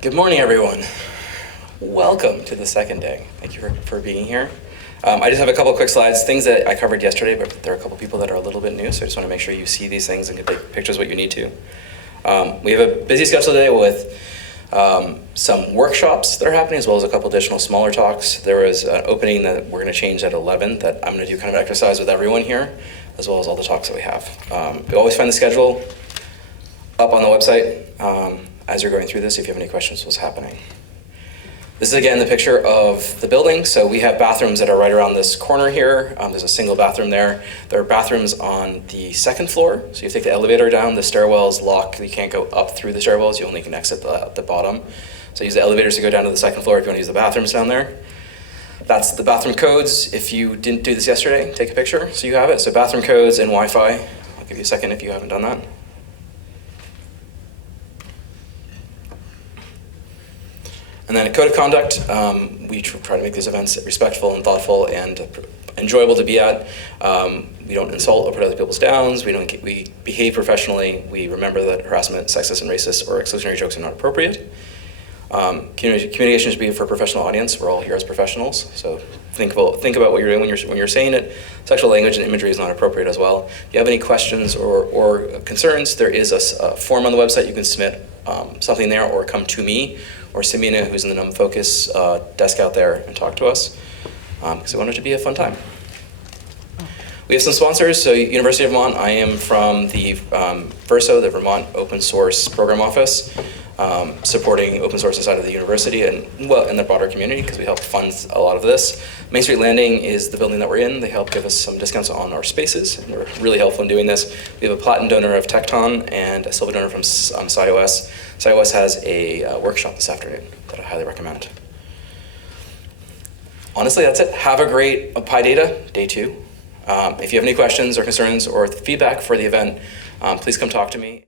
Good morning, everyone. Welcome to the second day. Thank you for being here. I just have a couple quick slides, things that I covered yesterday, but there are a couple people that are a little bit new, so I just want to make sure you see these things and can take pictures what you need to. We have a busy schedule today with some workshops that are happening, as well as a couple additional smaller talks. There was an opening that we're going to change at 11 that I'm going to do kind of an exercise with everyone here, as well as all the talks that we have. You'll always find the schedule up on the website as you're going through this if you have any questions what's happening. This is again the picture of the building. So we have bathrooms that are right around this corner here. There's a single bathroom there. There are bathrooms on the second floor. So you take the elevator down, the stairwells lock. You can't go up through the stairwells. You only can exit the bottom. So use the elevators to go down to the second floor if you want to use the bathrooms down there. That's the bathroom codes. If you didn't do this yesterday, take a picture so you have it. So bathroom codes and Wi-Fi. I'll give you a second if you haven't done that. And then a code of conduct. We try to make these events respectful and thoughtful and enjoyable to be at. We don't insult or put other people's downs. We behave professionally. We remember that harassment, sexist and racist or exclusionary jokes are not appropriate. Communication should be for a professional audience. We're all here as professionals, so think about what you're doing when you're saying it. Sexual language and imagery is not appropriate as well. If you have any questions or concerns, there is a form on the website. You can submit something there or come to me or Samina, who's in the NumFOCUS desk out there, and talk to us, because we want it to be a fun time. We have some sponsors. So University of Vermont, I am from the VERSO, the Vermont Open Source Program Office, supporting open source inside of the university and in the broader community, because we help fund a lot of this. Main Street Landing is the building that we're in. They help give us some discounts on our spaces, and they're really helpful in doing this. We have a platinum donor of Tecton and a silver donor from SciOS. SciOS has a workshop this afternoon that I highly recommend. Honestly, that's it. Have a great PyData, day 2. If you have any questions or concerns or feedback for the event, please come talk to me.